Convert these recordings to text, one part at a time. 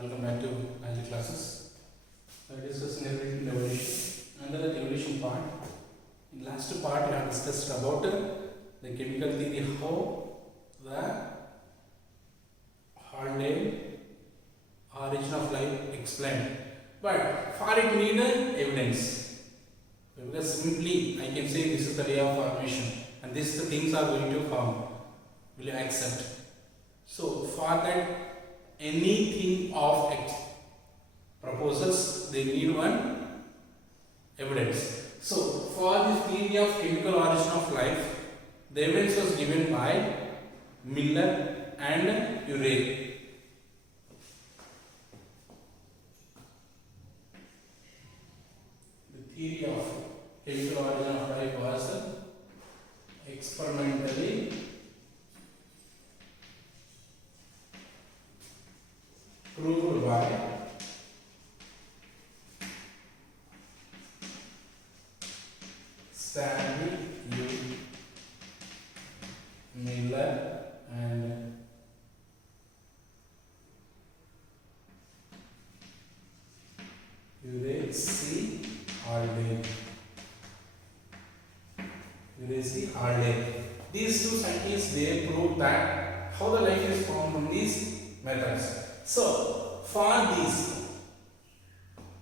Welcome back to biology classes. We are discussing everything evolution. Under the evolution part, in last part we have discussed about the chemical theory, how the Haldane origin of life explained. But for it need evidence. Because simply I can say this is the way of formation and this is the things are going to form. Will you accept? So for that anything of proposals they need one evidence. So for this theory of chemical origin of life, the evidence was given by Miller and Urey. The theory of chemical origin of life was experimentally proved by Stanley U. Miller and Urey C. Haldane. These two scientists they proved that how the life is formed from these methods. So for this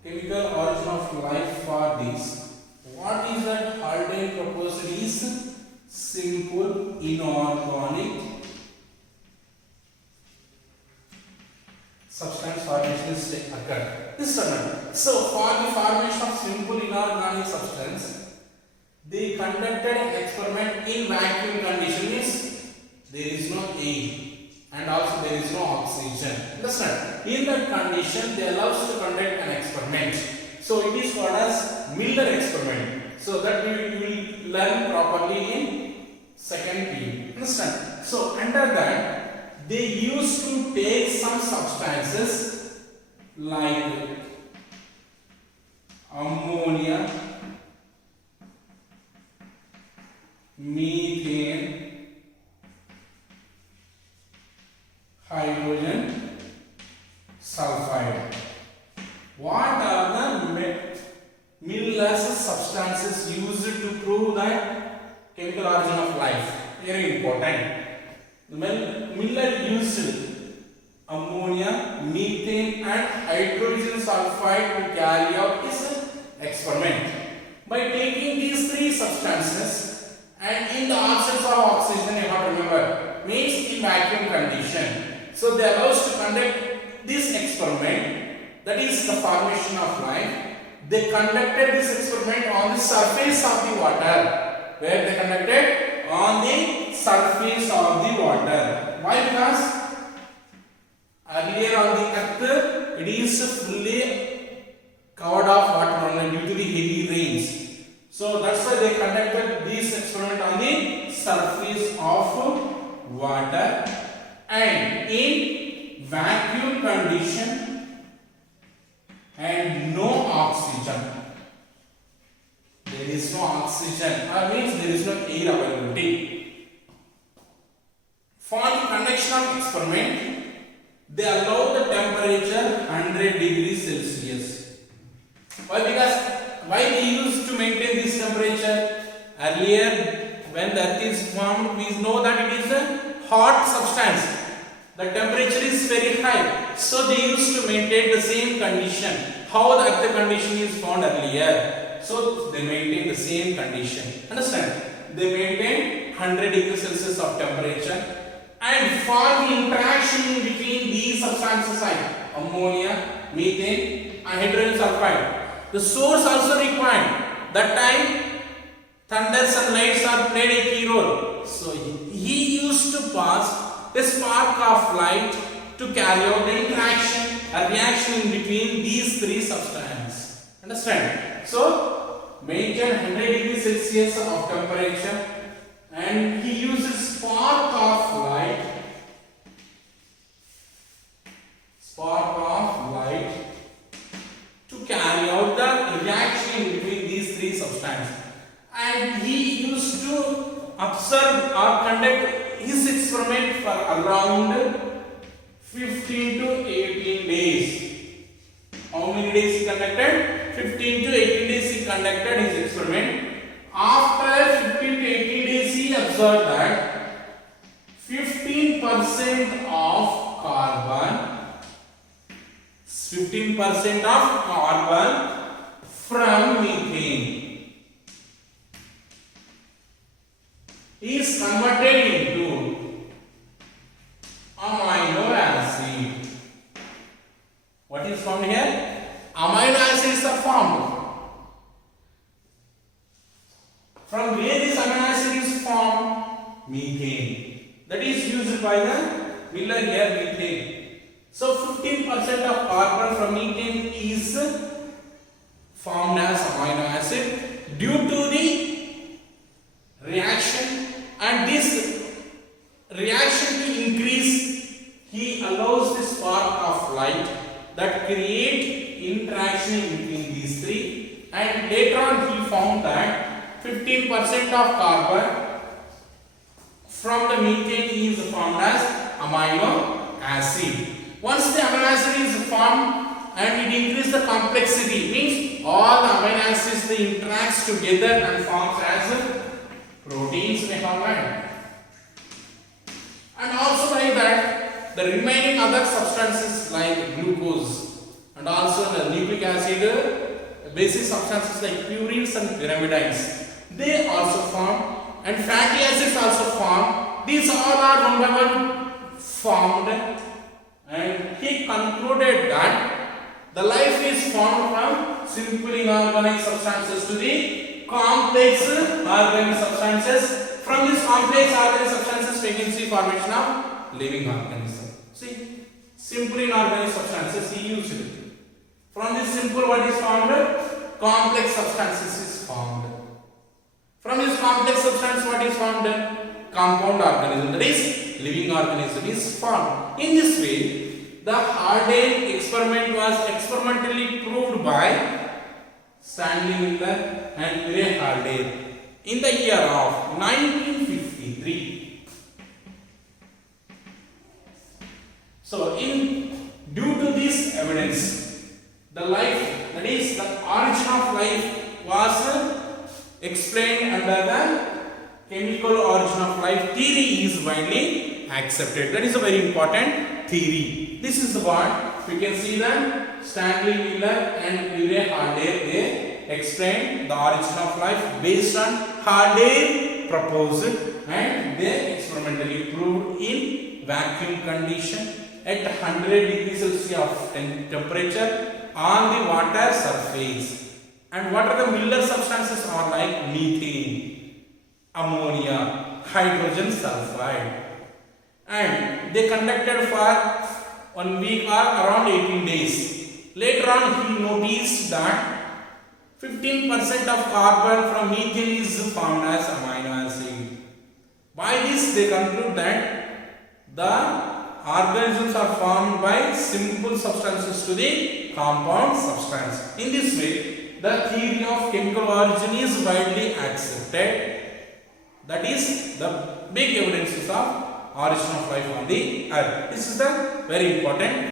chemical origin of life, for this, what is that Haldane proposed is simple inorganic substance formation is occurred. This one. So for the formation of simple inorganic substance, they conducted an experiment in vacuum condition. Means there is no air and also there is no oxygen. Understand? In that condition, they allow us to conduct an experiment. So it is called as Miller experiment. So that we will learn properly in second period. Understand? So under that, they used to take some substances like ammonia, methane, hydrogen sulfide. What are the Miller's substances used to prove that chemical origin of life? Very important. Miller used ammonia, methane and hydrogen sulfide to carry out his experiment. By taking these three substances and in the absence of oxygen, you have to remember, means in vacuum condition. So they allow us to conduct this experiment, that is the formation of life. They conducted this experiment on the surface of the water. Where they conducted? On the surface of the water. Why? Because earlier on the earth it is fully covered of water only due to the heavy rains. So that's why they conducted this experiment on the surface of water and in vacuum condition and no oxygen. There is no oxygen, that means there is no air availability. For the conduction of experiment, they allow the temperature 100 degrees Celsius. Why? Because why they used to maintain this temperature? Earlier, when the earth is formed, we know that it is a hot substance. The temperature is very high. So they used to maintain the same condition. How the earth condition is found earlier. So they maintain the same condition. Understand? They maintain 100 degrees Celsius of temperature. And for the interaction between these substances like ammonia, methane and hydrogen sulfide, the source also required. That time thunders and lights are played a key role. So he used to pass a spark of light to carry out the interaction, a reaction in between these three substances. Understand? So maintain 100 degrees Celsius of temperature and he uses spark of light to carry out the reaction in between these three substances. And he used to observe or conduct his experiment for around 15 to 18 days. days he conducted? 15 to 18 days he conducted his experiment. After 15 to 18 days he observed that 15% of carbon 15% of carbon from methane is converted into amino acid. What is formed here? Amino acids are formed. From where this amino acid is formed? Methane. That is used by the Miller here, methane. So 15% of carbon from methane is formed as amino acid due to the reaction, and this reaction to increase, he allows the spark of light that create interaction between these three, and later on he found that 15% of carbon from the methane is formed as amino acid. Once the amino acid is formed and it increases the complexity, means all the amino acids they interacts together and forms as proteins we have learned. And also by that the remaining other substances like glucose and also the nucleic acid, basic substances like purines and pyrimidines, they also form, and fatty acids also form. These all are one by one formed, and he concluded that the life is formed from simple inorganic substances to the complex organic substances. From these complex organic substances we can see formation of living organism. See, simple inorganic substances he used. From this simple what is formed? Complex substances is formed. From this complex substance what is formed? Compound organism, that is living organism is formed. In this way, the Haldane experiment was experimentally proved by Stanley Miller and Murray Haldane in the year of 1953. So, due to this evidence, the life, that is the origin of life, was explained under the chemical origin of life theory is widely accepted. That is a very important theory. This is what we can see that Stanley Miller and Murray Haldane they explained the origin of life based on Haldane proposal, and they experimentally proved in vacuum condition at 100 degrees Celsius of temperature on the water surface. And what are the Miller substances are like methane, ammonia, hydrogen sulfide, and they conducted for 1 week or around 18 days. Later on he noticed that 15% of carbon from methane is formed as amino acid. By this they conclude that the organisms are formed by simple substances to the compound substance. In this way the theory of chemical origin is widely accepted. That is the big evidences of origin of life on the earth. This is the very important